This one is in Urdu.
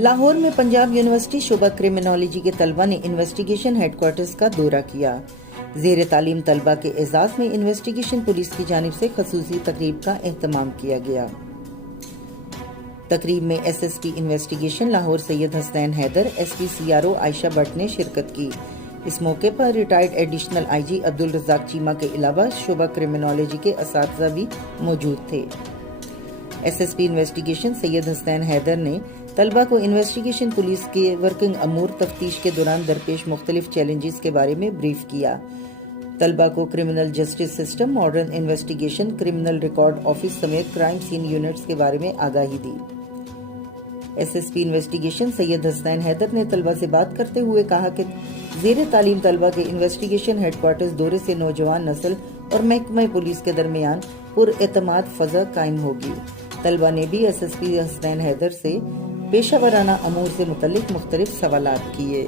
لاہور میں پنجاب یونیورسٹی شعبہ کرمنالوجی کے طلبہ نے انویسٹیگیشن ہیڈ کوارٹرز کا دورہ کیا۔ زیر تعلیم طلبہ کے اعزاز میں انویسٹیگیشن پولیس کی جانب سے خصوصی تقریب کا اہتمام کیا گیا۔ تقریب میں S S P investigation Lahore Syed Hasnain Haider, S P C R O Ayesha Butt نے شرکت کی۔ اس موقع پر retired additional I G Abdul Razzaq Cheema کے علاوہ شعبہ کرمنالوجی کے اساتذہ بھی موجود تھے۔ S S P investigation Syed Hasnain Haider نے طلبہ کو انویسٹیگیشن پولیس کے ورکنگ امور تفتیش کے دوران درپیش مختلف چیلنجز کے بارے میں بریف کیا۔ طلبہ کو criminal justice system, modern investigation, criminal record office سمیت کرائم سین یونٹس کے بارے میں آگاہی دی۔ S S P investigation Syed Hasnain Haider نے طلبہ سے بات کرتے ہوئے کہا کہ زیر تعلیم طلبہ کے انویسٹیگیشن ہیڈ کوارٹرز دورے سے نوجوان نسل اور محکمہ پولیس کے درمیان پر اعتماد فضا قائم ہوگی۔ طلبہ نے بھی S S P Hasnain Haider سے پیشہ ورانہ امور سے متعلق مختلف سوالات کیے۔